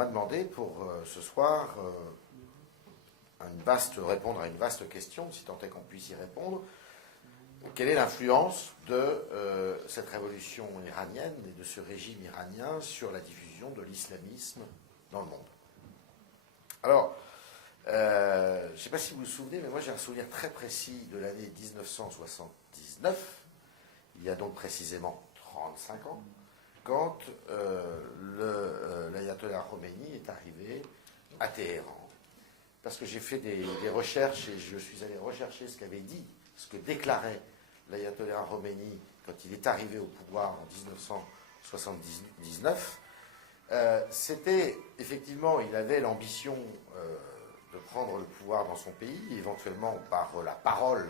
m'a demandé pour ce soir répondre à une vaste question, si tant est qu'on puisse y répondre. Quelle est l'influence de cette révolution iranienne et de ce régime iranien sur la diffusion de l'islamisme dans le monde? Alors, je ne sais pas si vous vous souvenez, mais moi j'ai un souvenir très précis de l'année 1979, il y a donc précisément 35 ans, quand l'ayatollah Khomeini est arrivé à Téhéran. Parce que j'ai fait des recherches et je suis allé rechercher ce qu'avait dit, ce que déclarait l'ayatollah Khomeini quand il est arrivé au pouvoir en 1979. C'était, effectivement, il avait l'ambition de prendre le pouvoir dans son pays, éventuellement par la parole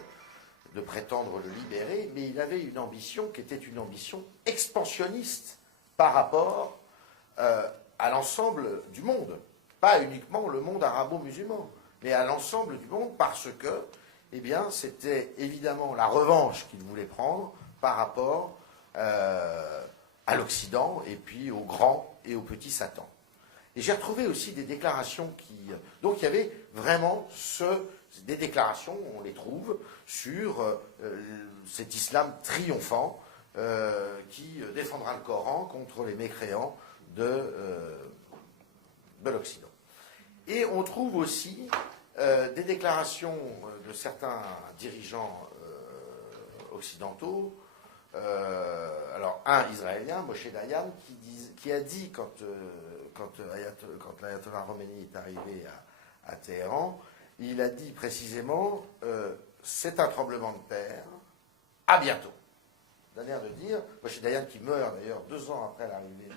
de prétendre le libérer, mais il avait une ambition qui était une ambition expansionniste par rapport à l'ensemble du monde. Pas uniquement le monde arabo-musulman, mais à l'ensemble du monde, parce que, eh bien, c'était évidemment la revanche qu'il voulait prendre par rapport à l'Occident et puis au grand et au petit Satan. Et j'ai retrouvé aussi des déclarations qui... Donc il y avait vraiment des déclarations, on les trouve, sur cet islam triomphant qui défendra le Coran contre les mécréants de l'Occident. Et on trouve aussi des déclarations de certains dirigeants occidentaux, alors un israélien, Moshe Dayan, qui a dit quand l'ayatollah Khomeini est arrivé à Téhéran, il a dit précisément c'est un tremblement de terre, à bientôt. D'un air de dire, Moshe Dayan qui meurt d'ailleurs 2 ans après l'arrivée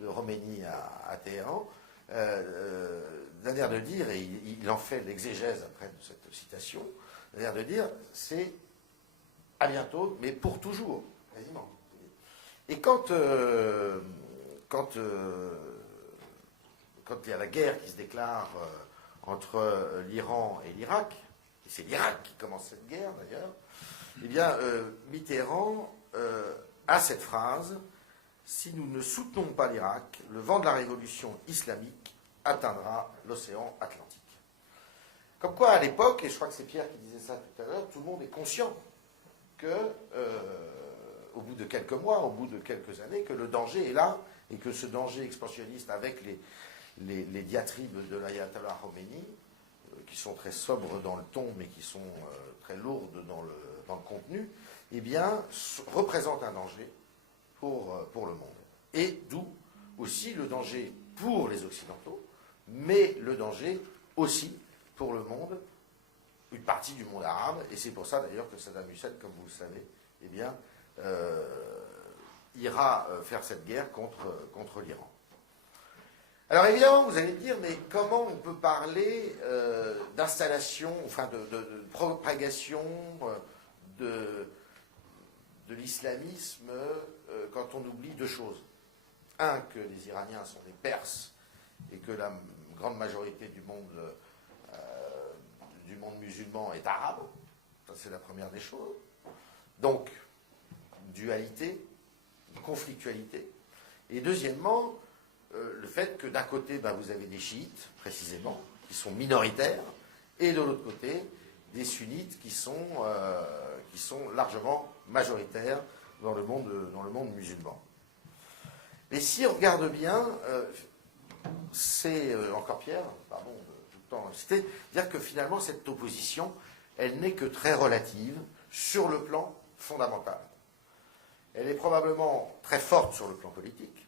de Khomeini à Téhéran, d'un air de dire, et il en fait l'exégèse après de cette citation, d'un air de dire c'est à bientôt, mais pour toujours, quasiment. Et quand il y a la guerre qui se déclare entre l'Iran et l'Irak, et c'est l'Irak qui commence cette guerre d'ailleurs, eh bien, Mitterrand a cette phrase: si nous ne soutenons pas l'Irak, le vent de la révolution islamique atteindra l'océan Atlantique. Comme quoi, à l'époque, et je crois que c'est Pierre qui disait ça tout à l'heure, tout le monde est conscient que, au bout de quelques mois, au bout de quelques années, que le danger est là, et que ce danger expansionniste, avec les diatribes de l'ayatollah Khomeini, qui sont très sobres dans le ton, mais qui sont très lourdes dans le contenu, eh bien, représente un danger pour le monde. Et d'où aussi le danger pour les Occidentaux, mais le danger aussi pour le monde, une partie du monde arabe, et c'est pour ça d'ailleurs que Saddam Hussein, comme vous le savez, eh bien, ira faire cette guerre contre l'Iran. Alors évidemment, vous allez me dire, mais comment on peut parler d'installation, enfin de propagation de l'islamisme quand on oublie 2 choses. Un, que les Iraniens sont des Perses et que la grande majorité du monde musulman est arabe. Ça, c'est la première des choses. Donc, dualité, conflictualité. Et deuxièmement, le fait que d'un côté, vous avez des chiites, précisément, qui sont minoritaires, et de l'autre côté, des sunnites qui sont largement majoritaires dans le monde musulman. Et si on regarde bien, c'est encore Pierre, pardon, tout le temps, c'est-à-dire que finalement cette opposition, elle n'est que très relative sur le plan fondamental. Elle est probablement très forte sur le plan politique.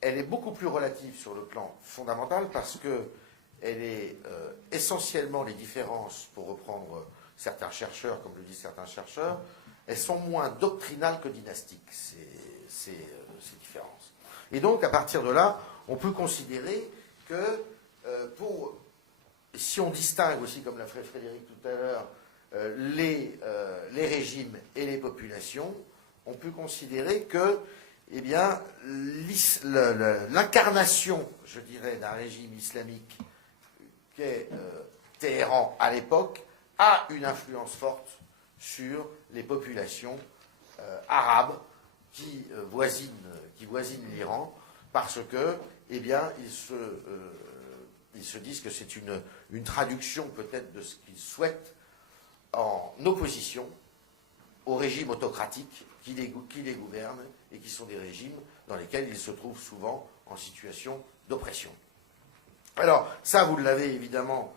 Elle est beaucoup plus relative sur le plan fondamental parce que elle est essentiellement les différences, pour reprendre certains chercheurs, comme le disent certains chercheurs, elles sont moins doctrinales que dynastiques, ces différences. Et donc, à partir de là, on peut considérer que si on distingue aussi, comme l'a fait Frédéric tout à l'heure, les régimes et les populations, on peut considérer que, eh bien, l'incarnation, je dirais, d'un régime islamique qu'est Téhéran à l'époque a une influence forte sur les populations arabes qui voisinent l'Iran, parce que, eh bien, ils se disent que c'est une traduction peut-être de ce qu'ils souhaitent en opposition aux régimes autocratiques qui les gouvernent et qui sont des régimes dans lesquels ils se trouvent souvent en situation d'oppression. Alors, ça, vous l'avez évidemment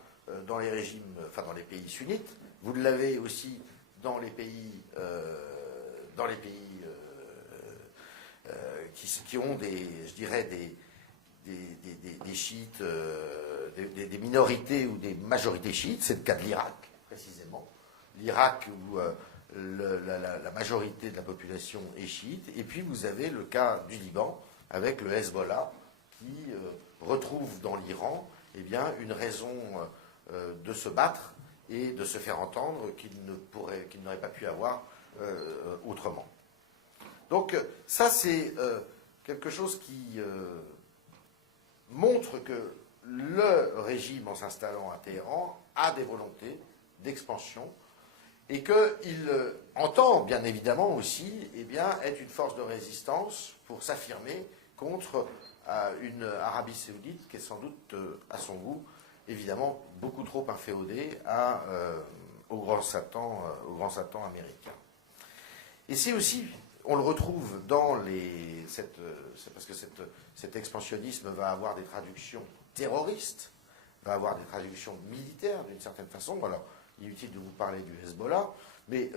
dans les régimes, enfin dans les pays sunnites, vous l'avez aussi dans les pays, qui ont je dirais, des chiites, des minorités ou des majorités chiites. C'est le cas de l'Irak, précisément. L'Irak où la majorité de la population est chiite. Et puis vous avez le cas du Liban avec le Hezbollah qui retrouve dans l'Iran eh bien, une raison de se battre et de se faire entendre qu'il n'aurait pas pu avoir autrement. Donc ça c'est quelque chose qui montre que le régime en s'installant à Téhéran a des volontés d'expansion et qu'il entend bien évidemment aussi eh bien, être une force de résistance pour s'affirmer contre une Arabie saoudite qui est sans doute à son goût évidemment beaucoup trop inféodée au grand Satan américain. Et c'est aussi, on le retrouve dans parce que cet expansionnisme va avoir des traductions terroristes, va avoir des traductions militaires d'une certaine façon. Alors, inutile de vous parler du Hezbollah, mais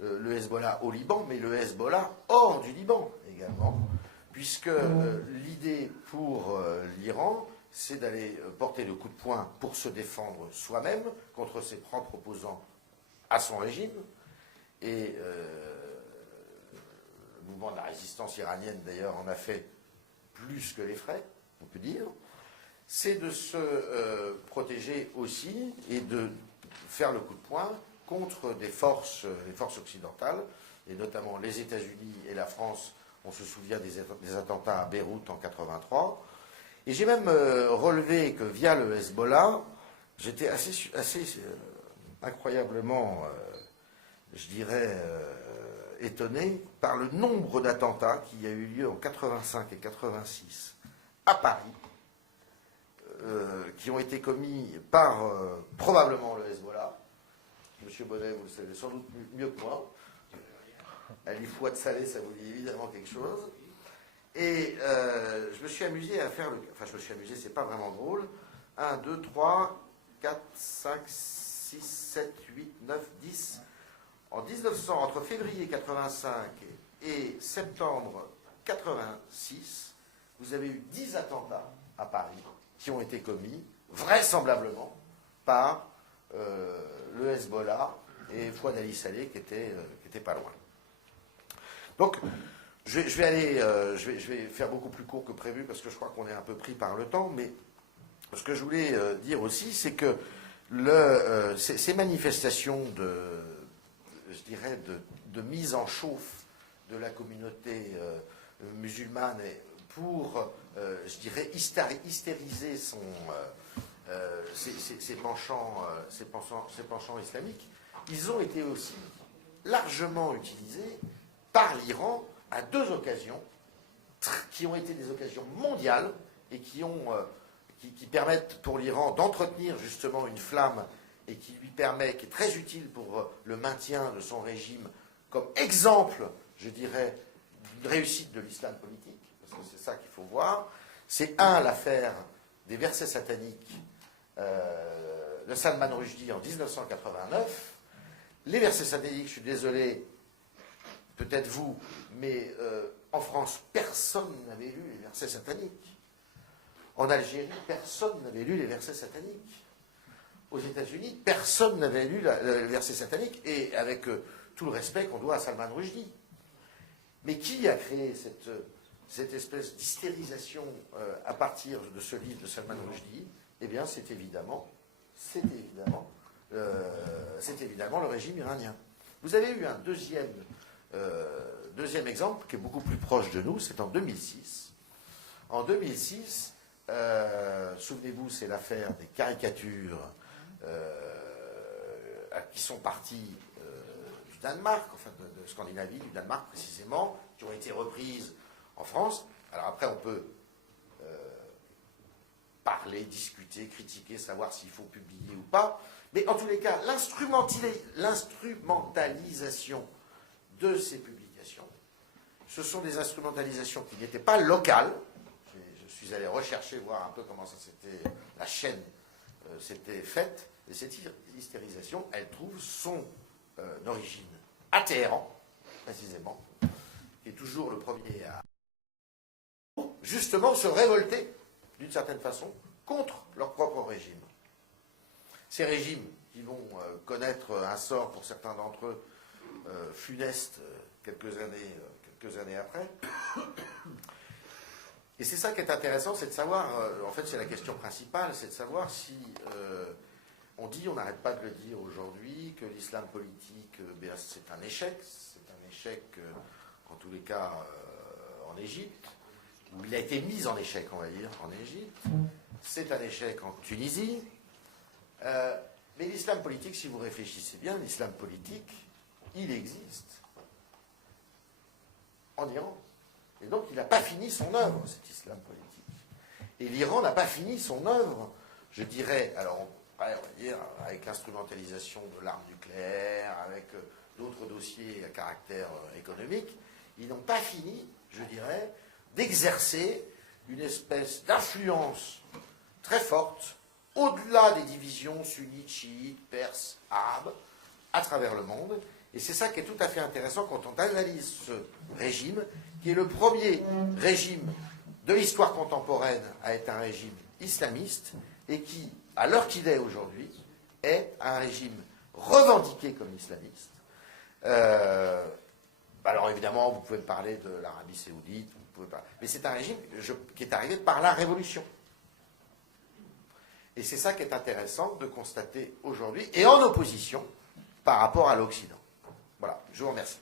le Hezbollah au Liban, mais le Hezbollah hors du Liban également, puisque l'idée pour l'Iran, c'est d'aller porter le coup de poing pour se défendre soi-même contre ses propres opposants à son régime. Et le mouvement de la résistance iranienne, d'ailleurs, en a fait plus que les frais, on peut dire. C'est de se protéger aussi et de faire le coup de poing contre les forces occidentales, et notamment les États-Unis et la France. On se souvient des attentats à Beyrouth en 1983. Et j'ai même relevé que via le Hezbollah, j'étais assez incroyablement, je dirais, étonné par le nombre d'attentats qui a eu lieu en 85 et 86 à Paris, qui ont été commis par probablement le Hezbollah. Monsieur Bonnet, vous le savez sans doute mieux que moi. Les fouettes salées, ça vous dit évidemment quelque chose. Et je me suis amusé à faire Enfin, je me suis amusé, c'est pas vraiment drôle. 1, 2, 3, 4, 5, 6, 7, 8, 9, 10. En 1900, entre février 85 et septembre 86, vous avez eu 10 attentats à Paris qui ont été commis, vraisemblablement, par le Hezbollah et Fouad Ali Saleh qui était pas loin. Donc, je vais faire beaucoup plus court que prévu parce que je crois qu'on est un peu pris par le temps, mais ce que je voulais dire aussi, c'est que ces manifestations de mise en chauffe de la communauté musulmane pour, je dirais, hystériser ses penchants islamiques, ils ont été aussi largement utilisés par l'Iran à 2 occasions qui ont été des occasions mondiales et qui permettent pour l'Iran d'entretenir justement une flamme et qui est très utile pour le maintien de son régime comme exemple, je dirais, d'une réussite de l'islam politique, parce que c'est ça qu'il faut voir. C'est l'affaire des versets sataniques de Salman Rushdie en 1989. Les versets sataniques, je suis désolé, peut-être vous, mais en France, personne n'avait lu les versets sataniques. En Algérie, personne n'avait lu les versets sataniques. Aux États-Unis, personne n'avait lu les versets sataniques, et avec tout le respect qu'on doit à Salman Rushdie. Mais qui a créé cette espèce d'hystérisation à partir de ce livre de Salman Rushdie? Eh bien, c'est évidemment le régime iranien. Vous avez eu un deuxième exemple qui est beaucoup plus proche de nous, c'est en 2006. En 2006, souvenez-vous, c'est l'affaire des caricatures qui sont parties du Danemark, enfin de Scandinavie, du Danemark précisément, qui ont été reprises en France. Alors après, on peut parler, discuter, critiquer, savoir s'il faut publier ou pas. Mais en tous les cas, l'instrumentalisation de ces publications, ce sont des instrumentalisations qui n'étaient pas locales. Je suis allé rechercher, voir un peu comment ça s'était, la chaîne s'était faite. Et cette hystérisation, elle trouve son origine à Téhéran, précisément, qui est toujours le premier à justement se révolter, d'une certaine façon, contre leur propre régime. Ces régimes qui vont connaître un sort, pour certains d'entre eux, funeste quelques années après. Et c'est ça qui est intéressant, c'est de savoir, en fait c'est la question principale, c'est de savoir si, on n'arrête pas de le dire aujourd'hui, que l'islam politique, c'est un échec en tous les cas en Égypte, où il a été mis en échec, on va dire, en Égypte, c'est un échec en Tunisie, mais l'islam politique, si vous réfléchissez bien, l'islam politique, il existe en Iran. Et donc, il n'a pas fini son œuvre, cet islam politique. Et l'Iran n'a pas fini son œuvre, je dirais, alors on va dire, avec l'instrumentalisation de l'arme nucléaire, avec d'autres dossiers à caractère économique, ils n'ont pas fini, je dirais, d'exercer une espèce d'influence très forte, au-delà des divisions sunnites, chiites, perses, arabes, à travers le monde. Et c'est ça qui est tout à fait intéressant quand on analyse ce régime, qui est le premier régime de l'histoire contemporaine à être un régime islamiste, et qui, à l'heure qu'il est aujourd'hui, est un régime revendiqué comme islamiste. Alors évidemment, vous pouvez me parler de l'Arabie Saoudite, mais c'est un régime qui est arrivé par la révolution. Et c'est ça qui est intéressant de constater aujourd'hui, et en opposition par rapport à l'Occident. Voilà, je vous remercie.